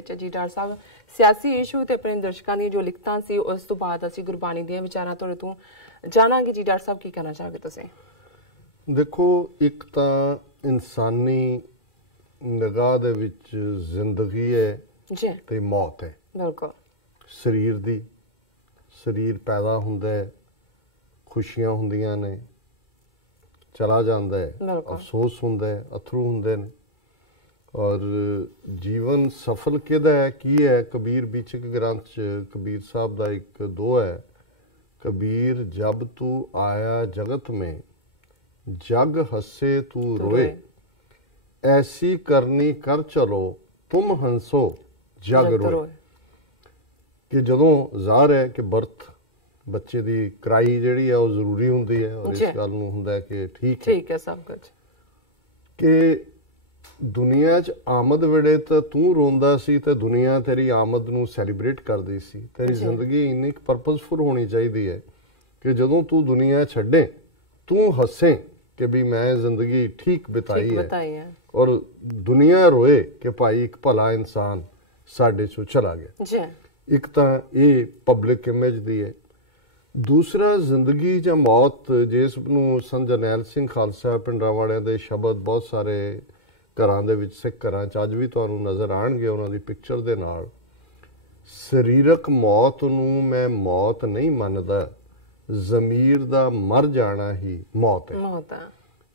ਵਿੱਚ ਜੀ ਡਾਕਟਰ ਸਾਹਿਬ ਸਿਆਸੀ ਇਸ਼ੂ ਤੇ ਆਪਣੇ ਦਰਸ਼ਕਾਂ ਦੀਆਂ ਜੋ ਲਿਖਤਾਂ ਸੀ ਉਸ ਤੋਂ ਬਾਅਦ ਅਸੀਂ ਗੁਰਬਾਣੀ ਦੀਆਂ ਵਿਚਾਰਾਂ ਤੁਹਾਡੇ ਤੋਂ ਜਾਣਾਂਗੇ ਜੀ। ਡਾਕਟਰ ਸਾਹਿਬ ਕੀ ਕਹਿਣਾ ਚਾਹੋਗੇ ਤੁਸੀਂ? ਦੇਖੋ, ਇੱਕ ਤਾਂ ਇਨਸਾਨੀ ਨਿਗਾਹ ਦੇ ਵਿੱਚ ਜ਼ਿੰਦਗੀ ਹੈ ਜੀ ਤੇ ਮੌਤ ਹੈ। ਬਿਲਕੁਲ। ਸਰੀਰ ਦੀ, ਸਰੀਰ ਪੈਦਾ ਹੁੰਦਾ ਹੈ, ਖੁਸ਼ੀਆਂ ਹੁੰਦੀਆਂ ਨੇ, ਚਲਾ ਜਾਂਦਾ ਹੈ, ਅਫਸੋਸ ਹੁੰਦਾ ਹੈ, ਅਥਰੂ ਹੁੰਦੇ ਨੇ। ਔਰ ਜੀਵਨ ਸਫਲ ਕਿਹਦਾ ਹੈ, ਕੀ ਹੈ? ਕਬੀਰ ਬੀਚਕ ਗ੍ਰੰਥ 'ਚ ਕਬੀਰ ਸਾਹਿਬ ਦਾ ਇੱਕ ਦੋਹਾ ਹੈ, कबीर जब तू आया जगत में जग हसे तू रोए, ऐसी करनी कर चलो तुम हंसो जग रोए। कि जदों ज़ाहिर है कि बर्थ बच्चे दी कराई जिहड़ी है वो जरूरी हुंदी है और इस गल नूं हुंदा है कि ठीक है सब कुछ कि दुनिया च आमद वेले तो तू रोंदा सी ते दुनिया तेरी आमद नूं सैलीब्रेट करदी सी। तेरी जिंदगी इन्नी परपजफुल होनी चाहिए है कि जदों तू दुनिया छड्डे तू हसे कि भी मैं जिंदगी ठीक बिताई है और दुनिया रोए कि भाई एक भला इंसान साडे चों चला गया। एक तां ये पब्लिक इमेज दी है। दूसरा जिंदगी जां मौत, जिस नूं संत जरनैल सिंह खालसा पिंडां वालियां दे शब्द बहुत सारे घरां दे विच सिख घरां च अज भी तुहानूं नज़र आउणगे उन्हां दी पिक्चर दे नाल। सरीरक मौत नूं मैं मौत नहीं मनदा, ज़मीर दा मर जाना ही मौत है।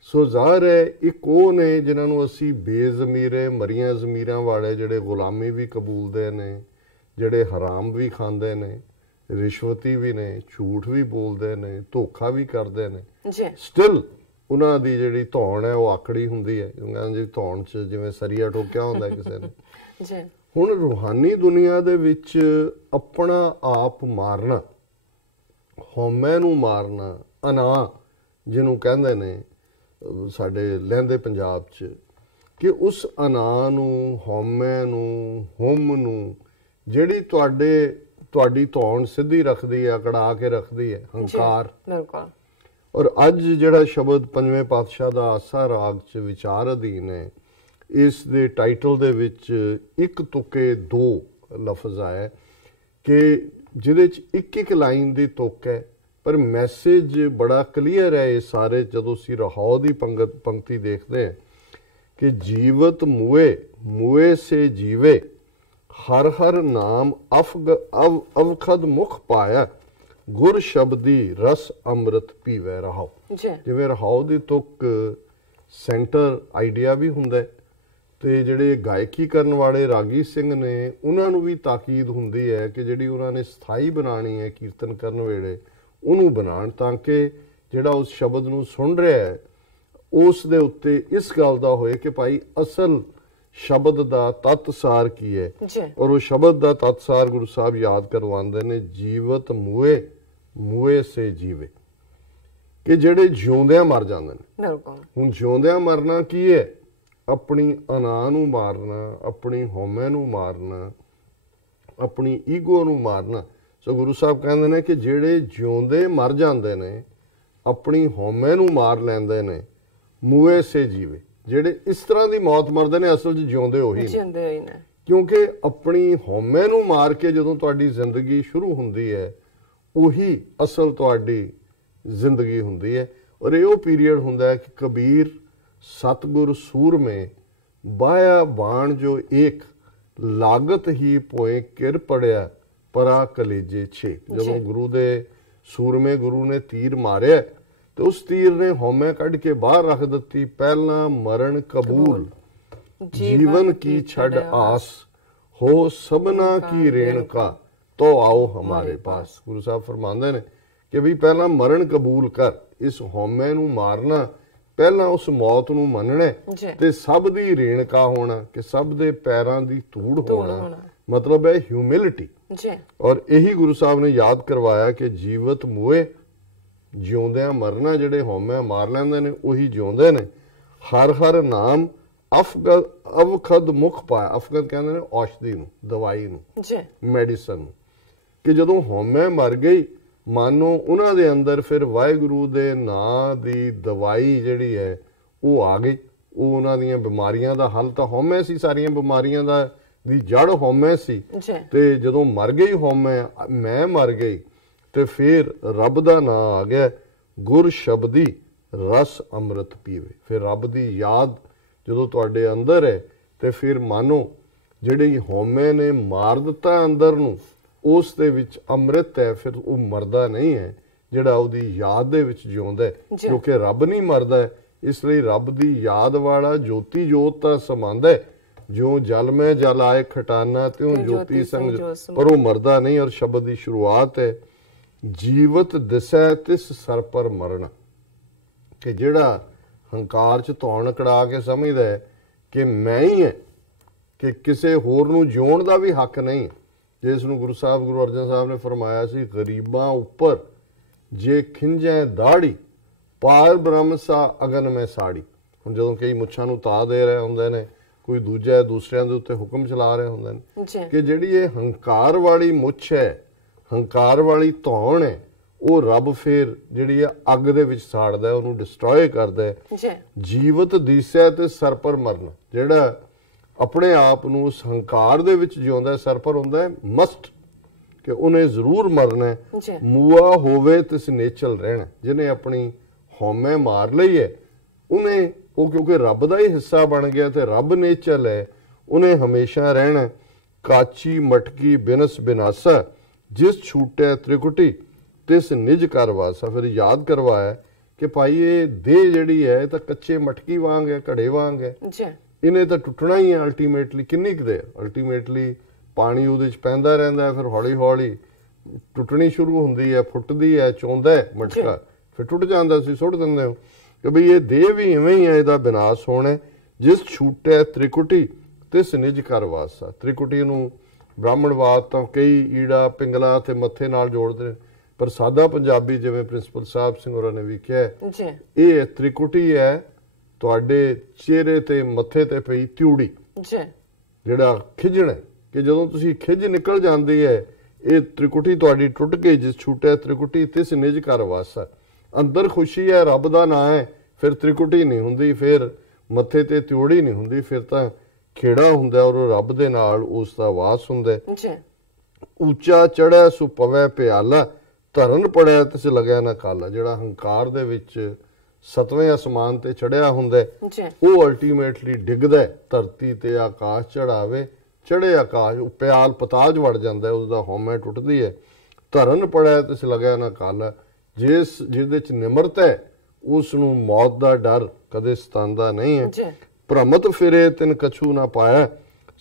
सो ज़ाहिर है एक वो ने जिन्हां नूं असीं बेज़मीरे मरियां ज़मीरां वाले जिहड़े गुलामी भी कबूलदे ने, जिहड़े हराम भी खांदे ने, रिश्वती भी ने, झूठ भी बोलते ने, धोखा भी करते ने, स्टिल उन्हां दी जिहड़ी धौण है वो आकड़ी हुंदी है। उन्हां दी धौण च जिवें सरिया ठोकिया हुंदा किसे ने। हुण रूहानी दुनिया दे विच अपना आप मारना, हौमे नूं मारना, अना जिहनूं कहंदे ने साडे लਹਿੰਦੇ पंजाब च, कि उस अना नूं, हौमे नूं, हुम नूं जिहड़ी तुहाडी धौण सिद्धी रखदी है, अकड़ा के रखदी है, हंकार। बिल्कुल। और अज जिहड़ा शब्द पंजवें पातशाह दा आसा राग च विचार अधीन है, इस दे टाइटल दे विच एक तुके दो लफ्ज आए कि जिहदे च एक लाइन दी तुक है पर मैसेज बड़ा क्लीयर है। ये सारे जदों असीं रहाओ दी पंक्ति देखते हैं कि जीवत मुए मुए से जीवे, हर हर नाम अवखद मुख पाया, गुर शब्दी रस अमृत पीवे रहाओ। जिवें रहाओ दी तुक सेंटर आइडिया भी हुंदा है ते जिहड़े गायकी करन वाले रागी सिंह ने उन्हां नूं भी ताकीद हुंदी है कि जिहड़ी उन्हां ने स्थाई बनानी है कीर्तन करन वेले उहनूं बनाण, ताकि जिहड़ा उस शब्द नूं सुन रहा है उस दे उत्ते इस गल दा होए कि भाई असल शब्द दा तत्सार की है। और वो शब्द दा तत्सार गुरु साहब याद करवांदे ने, जीवत मुए मुए से जीवे, कि जेड़े जिउंदियां मर जांदे ने। हुण जिउंदियां मरना की है? अपनी अना नूं मारना, अपनी हौमे नूं मारना, अपनी ईगो नूं मारना। सो गुरु साहब कहंदे ने कि जेड़े जिउंदे मर जांदे ने, अपनी हौमे नूं मार लैंदे ने, मुए से जीवे। ਜਿਹੜੇ इस तरह की मौत मरते हैं असल च जिउंदे ਉਹੀ ने, क्योंकि अपनी हौमे नूं मार के जदों तुहाडी जिंदगी शुरू हुंदी है ਉਹੀ असल तुहाडी जिंदगी हुंदी है। और ये पीरियड हुंदा है कि कबीर सतगुर सूर में बाया बाण जो एक लागत ही पोए किर पड़िया परा कलेजे छे। जदों गुरु दे सूरमे गुरु ने तीर मारिया तो उस तीर ने हौमे कढ़ के बाहर रख दिती, पहला मरण कबूल जीवन की छड़ आस, हो सबना की रेणुका तो आओ हमारे पास। गुरु साहब फरमांदे ने कि भी पहला मरण कबूल कर, इस हौमे नूं मारना, पहला उस मौत नूं मनना ते सब दी रेणुका होना, कि सब दे पैरां दी धूड़ होना, मतलब है ह्यूमिलिटी। और यही गुरु साहब ने याद करवाया कि जीवत मुए, जिउंदियां मरना, जिहड़े हौमे मार लैंदे ने उही जिउंदे ने, हर हर नाम अवखद मुख पाया। अवखद कहंदे ने औषधि नूं, दवाई नूं, मैडिसन नूं, कि जदों हौमे मर गई मानो उन्हां दे अंदर फिर वाहिगुरू दे नां दी दवाई जिहड़ी है वो आ गई। वो उन्हां दीयां बीमारियां दा हल, तां हौमे सी सारियां बीमारियां दा ਦੀ ਜੜ ਹਉਮੈ ਸੀ ਤੇ ਜਦੋਂ ਮਰ ਗਈ ਹਉਮੈ, ਮੈਂ ਮਰ ਗਈ, ਤੇ ਫਿਰ ਰੱਬ ਦਾ ਨਾਂ ਆ ਗਿਆ, ਗੁਰ ਸ਼ਬਦੀ ਰਸ ਅੰਮ੍ਰਿਤ ਪੀਵੇ। ਫਿਰ ਰੱਬ ਦੀ ਯਾਦ ਜਦੋਂ ਤੁਹਾਡੇ ਅੰਦਰ ਹੈ ਤੇ ਫਿਰ ਮਾਨੋ ਜਿਹੜੀ ਹਉਮੈ ਨੇ ਮਾਰ ਦਿੱਤਾ ਅੰਦਰ ਨੂੰ, ਉਸ ਦੇ ਵਿੱਚ ਅੰਮ੍ਰਿਤ ਹੈ। ਫਿਰ ਉਹ ਮਰਦਾ ਨਹੀਂ ਹੈ, ਜਿਹੜਾ ਉਹਦੀ ਯਾਦ ਦੇ ਵਿੱਚ ਜਿਉਂਦਾ, ਕਿਉਂਕਿ ਰੱਬ ਨਹੀਂ ਮਰਦਾ। ਇਸ ਲਈ ਰੱਬ ਦੀ ਯਾਦ ਵਾਲਾ ਜੋਤੀ ਜੋਤ ਤਾਂ ਸਮਾਂਦਾ, ਜਿਉਂ ਜਲ ਮੈਂ ਜਲ ਆਏ ਖਟਾਨਾ ਤਿਉਂ ਜੋਤੀ ਸੰਗ, ਪਰ ਉਹ ਮਰਦਾ ਨਹੀਂ। ਔਰ ਸ਼ਬਦ ਦੀ ਸ਼ੁਰੂਆਤ ਹੈ, ਜੀਵਤ ਦਿਸੈ ਤਿਸ ਸਰ ਪਰ ਮਰਨ, ਕਿ ਜਿਹੜਾ ਹੰਕਾਰ ਚ ਧੌਣ ਕੜਾ ਕੇ ਸਮਝਦਾ ਹੈ ਕਿ ਮੈਂ ਹੀ ਹੈ, ਕਿ ਕਿਸੇ ਹੋਰ ਨੂੰ ਜਿਉਣ ਦਾ ਵੀ ਹੱਕ ਨਹੀਂ, ਜਿਸ ਨੂੰ ਗੁਰੂ ਅਰਜਨ ਸਾਹਿਬ ਨੇ ਫਰਮਾਇਆ ਸੀ, ਗਰੀਬਾਂ ਉੱਪਰ ਜੇ ਖਿੰਜੈ ਦਾੜੀ, ਪਾਰ ਬ੍ਰਹਮ ਸਾ ਅਗਨ ਮੈਂ ਸਾੜੀ। ਹੁਣ ਜਦੋਂ ਕਈ ਮੁੱਛਾਂ ਨੂੰ ਤਾ ਦੇ ਰਹੇ ਹੁੰਦੇ ਨੇ, ਕੋਈ ਦੂਜਾ ਦੂਸਰਿਆਂ ਦੇ ਉੱਤੇ ਹੁਕਮ ਚਲਾ ਰਹੇ ਹੁੰਦੇ ਨੇ, ਕਿ ਜਿਹੜੀ ਇਹ ਹੰਕਾਰ ਵਾਲੀ ਮੁੱਛ ਹੈ, ਹੰਕਾਰ ਵਾਲੀ ਧੌਣ ਹੈ, ਉਹ ਰੱਬ ਫਿਰ ਜਿਹੜੀ ਆ ਅੱਗ ਦੇ ਵਿੱਚ ਸਾੜਦਾ, ਉਹਨੂੰ ਡਿਸਟਰੋਏ ਕਰਦਾ। ਜੀਵਤ ਦੀਸੈ ਤੇ ਸਰ ਪਰ ਮਰਨ, ਜਿਹੜਾ ਆਪਣੇ ਆਪ ਨੂੰ ਉਸ ਹੰਕਾਰ ਦੇ ਵਿੱਚ ਜਿਉਂਦਾ, ਸਰ ਪਰ ਹੁੰਦਾ ਹੈ ਮਸਟ, ਕਿ ਉਹਨੇ ਜ਼ਰੂਰ ਮਰਨਾ ਹੈ। ਮੂਆ ਹੋਵੇ ਤਿਸ ਨੇਚਲ ਰਹਿਣਾ, ਜਿਹਨੇ ਆਪਣੀ ਹਉਮੈ ਮਾਰ ਲਈ ਹੈ, ਉਹਨੇ ਉਹ ਕਿਉਂਕਿ ਰੱਬ ਦਾ ਹੀ ਹਿੱਸਾ ਬਣ ਗਿਆ ਤੇ ਰੱਬ ਨੇਚਲ ਹੈ, ਉਹਨੇ ਹਮੇਸ਼ਾ ਰਹਿਣਾ। ਕਾਚੀ ਮਟਕੀ ਬਿਨਸ ਬਿਨਾਸਾ, ਜਿਸ ਛੂਟੈ ਤ੍ਰਿਕੁਟੀ ਤਿਸ ਨਿਜ ਕਰ ਵਾਸਾ। ਫਿਰ ਯਾਦ ਕਰਵਾਇਆ ਕਿ ਭਾਈ ਇਹ ਦੇਹ ਜਿਹੜੀ ਹੈ ਇਹ ਤਾਂ ਕੱਚੇ ਮਟਕੀ ਵਾਂਗ ਹੈ, ਘੜੇ ਵਾਂਗ ਹੈ, ਇਹਨੇ ਤਾਂ ਟੁੱਟਣਾ ਹੀ ਹੈ ਅਲਟੀਮੇਟਲੀ। ਕਿੰਨੀ ਕੁ ਦੇਰ? ਅਲਟੀਮੇਟਲੀ ਪਾਣੀ ਉਹਦੇ ਚ ਪੈਂਦਾ ਰਹਿੰਦਾ, ਫਿਰ ਹੌਲੀ ਹੌਲੀ ਟੁੱਟਣੀ ਸ਼ੁਰੂ ਹੁੰਦੀ ਹੈ, ਫੁੱਟਦੀ ਹੈ, ਚੋਂਦਾ ਹੈ ਮਟਕਾ, ਫਿਰ ਟੁੱਟ ਜਾਂਦਾ, ਸੀ ਸੁੱਟ ਦਿੰਦੇ ਹੋ। ਕਿ ਬਈ ਇਹ ਦੇਹ ਵੀ ਇਵੇਂ ਹੀ ਹੈ, ਇਹਦਾ ਵਿਨਾਸ਼ ਹੋਣਾ। ਜਿਸ ਛੂਟੈ ਤ੍ਰਿਕੁਟੀ ਤਿਸ ਨਿਜ ਕਰ ਵਾਸਾ। ਤ੍ਰਿਕੁਟੀ ਨੂੰ ਬ੍ਰਾਹਮਣਵਾਦ ਤਾਂ ਕਈ ਈੜਾ ਪਿੰਗਲਾ ਤੇ ਮੱਥੇ ਨਾਲ ਜੋੜਦੇ ਨੇ, ਪਰ ਸਾਦਾ ਪੰਜਾਬੀ ਜਿਵੇਂ ਪ੍ਰਿੰਸੀਪਲ ਸਾਹਿਬ ਸਿੰਘ ਹੋਰਾਂ ਨੇ ਵੀ ਕਿਹਾ, ਇਹ ਤ੍ਰਿਕੁਟੀ ਹੈ ਤੁਹਾਡੇ ਚਿਹਰੇ ਤੇ ਮੱਥੇ ਤੇ ਪਈ ਤਿਉੜੀ, ਜਿਹੜਾ ਖਿਜਣਾ, ਕਿ ਜਦੋਂ ਤੁਸੀਂ ਖਿਜ ਨਿਕਲ ਜਾਂਦੀ ਹੈ, ਇਹ ਤ੍ਰਿਕੁਟੀ ਤੁਹਾਡੀ ਟੁੱਟ ਗਈ। ਜਿਸ ਛੂਟੈ ਤ੍ਰਿਕੁਟੀ ਤਿਸ ਨਿਜ ਕਰ ਵਾਸਾ। ਅੰਦਰ ਖੁਸ਼ੀ ਹੈ, ਰੱਬ ਦਾ ਨਾਂ ਹੈ, ਫਿਰ ਤ੍ਰਿਕੁਟੀ ਨਹੀਂ ਹੁੰਦੀ, ਫਿਰ ਮੱਥੇ ਤੇ ਤਿਉੜੀ ਨਹੀਂ ਹੁੰਦੀ, ਫਿਰ ਤਾਂ ਖੇੜਾ ਹੁੰਦਾ ਔਰ ਰੱਬ ਦੇ ਨਾਲ ਉਸ ਦਾ ਵਾਸ ਹੁੰਦਾ। ਉੱਚਾ ਚੜ੍ਹੈ ਸੁ ਪਵੈ ਪਿਆਲਾ, ਧਰਨ ਪੜਿਆ ਤਿਸ ਲੱਗਿਆ ਨਾ ਕਾਲਾ। ਜਿਹੜਾ ਹੰਕਾਰ ਦੇ ਵਿੱਚ 7ਵੇਂ ਅਸਮਾਨ ਤੇ ਚੜਿਆ ਹੁੰਦਾ, ਉਹ ਅਲਟੀਮੇਟਲੀ ਡਿੱਗਦਾ ਧਰਤੀ ਤੇ, ਆਕਾਸ਼ ਚੜਾਵੇ, ਚੜੇ ਆਕਾਸ਼, ਉਹ ਪਿਆਲ ਪਤਾਜ ਵੜ ਜਾਂਦਾ, ਉਸਦਾ ਹਉਮੈ ਟੁੱਟਦੀ ਹੈ। ਧਰਨ ਪੜਿਆ ਤਿਸ ਲੱਗਿਆ ਨਾ ਕਾਲਾ, ਜਿਹਦੇ ਚ ਨਿਮਰਤਾ ਹੈ, ਉਸ ਨੂੰ ਮੌਤ ਦਾ ਡਰ ਕਦੇ ਸਤਾਉਂਦਾ ਨਹੀਂ ਹੈ। ਭ੍ਰਮਤ ਫਿਰੇ ਤਿਨ ਕਛੂ ਨਾ ਪਾਇਆ,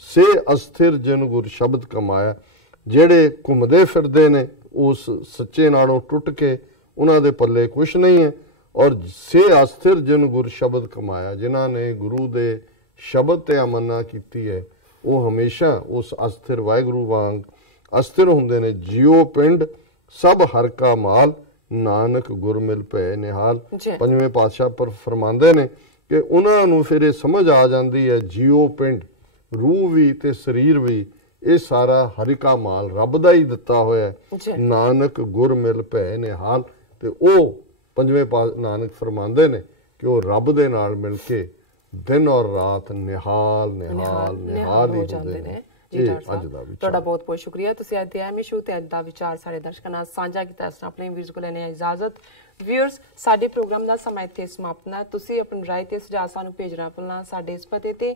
ਸੇ ਅਸਥਿਰ ਜਿਨ ਗੁਰ ਸ਼ਬਦ ਕਮਾਇਆ। ਜਿਹੜੇ ਘੁੰਮਦੇ ਫਿਰਦੇ ਨੇ ਉਸ ਸੱਚੇ ਨਾਲੋਂ ਟੁੱਟ ਕੇ, ਉਹਨਾਂ ਦੇ ਪੱਲੇ ਕੁਛ ਨਹੀਂ ਹੈ। ਔਰ ਸੇ ਅਸਥਿਰ ਜਿਨ ਗੁਰ ਸ਼ਬਦ ਕਮਾਇਆ, ਜਿਨ੍ਹਾਂ ਨੇ ਗੁਰੂ ਦੇ ਸ਼ਬਦ ਤੇ ਅਮਨਾ ਕੀਤੀ ਹੈ, ਉਹ ਹਮੇਸ਼ਾ ਉਸ ਅਸਥਿਰ ਵਾਹਿਗੁਰੂ ਵਾਂਗ ਅਸਥਿਰ ਹੁੰਦੇ ਨੇ। ਜਿਉ ਪਿੰਡ ਸਭ ਹਰ ਕਾ ਮਾਲ, ਨਾਨਕ ਗੁਰ ਮਿਲ ਭੈ ਨਿਹਾਲ। ਪੰਜਵੇਂ ਪਾਤਸ਼ਾਹ ਪਰ ਫਰਮਾਉਂਦੇ ਨੇ ਕਿ ਉਹਨਾਂ ਨੂੰ ਫਿਰ ਇਹ ਸਮਝ ਆ ਜਾਂਦੀ ਹੈ, ਜਿਉ ਪਿੰਡ, ਰੂਹ ਵੀ ਤੇ ਸਰੀਰ ਵੀ, ਇਹ ਸਾਰਾ ਹਰਿ ਕਾ ਮਾਲ, ਰੱਬ ਦਾ ਹੀ ਦਿੱਤਾ ਹੋਇਆ। ਨਾਨਕ ਗੁਰ ਮਿਲ ਭੈ ਨਿਹਾਲ, ਤੇ ਉਹ ਪੰਜਵੇਂ ਨਾਨਕ ਫਰਮਾਉਂਦੇ ਨੇ ਕਿ ਉਹ ਰੱਬ ਦੇ ਨਾਲ ਮਿਲ ਕੇ ਦਿਨ ਔਰ ਰਾਤ ਨਿਹਾਲ ਨਿਹਾਲ ਨਿਹਾਲ ਹੀ ਹੁੰਦੇ ਨੇ। ਤੁਹਾਡਾ ਬਹੁਤ ਬਹੁਤ ਸ਼ੁਕਰੀਆ, ਤੁਸੀਂ ਅੱਜ ਦੇ ਅਹਿਮ ਇਸ਼ੂ ਤੇ ਅੱਜ ਦਾ ਵਿਚਾਰ ਸਾਡੇ ਦਰਸ਼ਕਾਂ ਨਾਲ ਸਾਂਝਾ ਕੀਤਾ। ਇਸ ਤਰ੍ਹਾਂ ਆਪਣੇ ਵੀਰਸ ਕੋਲ ਲੈਣੇ ਇਜਾਜ਼ਤ। ਵਿਊਅਰਸ, ਸਾਡੇ ਪ੍ਰੋਗਰਾਮ ਦਾ ਸਮਾਂ ਇੱਥੇ ਸਮਾਪਤ ਹੈ। ਤੁਸੀਂ ਆਪਣੀ ਰਾਏ ਤੇ ਸੁਝਾਅ ਸਾਨੂੰ ਭੇਜਣਾ ਭੁੱਲਣਾ ਸਾਡੇ ਇਸ ਪਤੇ ਤੇ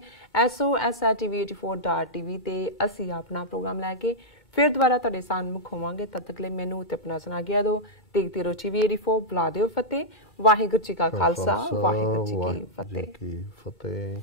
sos@tv84.tv ਤੇ ਅਸੀਂ ਆਪਣਾ ਪ੍ਰੋਗਰਾਮ ਲੈ ਕੇ ਫਿਰ ਦੁਬਾਰਾ ਤੁਹਾਡੇ ਸਾਹਮਣੇ ਹੋਵਾਂਗੇ। ਤਦ ਤੱਕ ਲਈ ਮੈਨੂੰ ਤੇ ਆਪਣਾ ਸੁਣਾ ਗਿਆ ਦੋ। ਦੇਖਦੇ ਰਹੋ TV84, ਬੁਲਾ ਦਿਓ ਫਤਿਹ। ਵਾਹਿਗੁਰੂ ਜੀ ਕਾ ਖਾਲਸਾ, ਵਾਹਿਗੁਰੂ ਜੀ ਕੀ ਫਤਿਹ।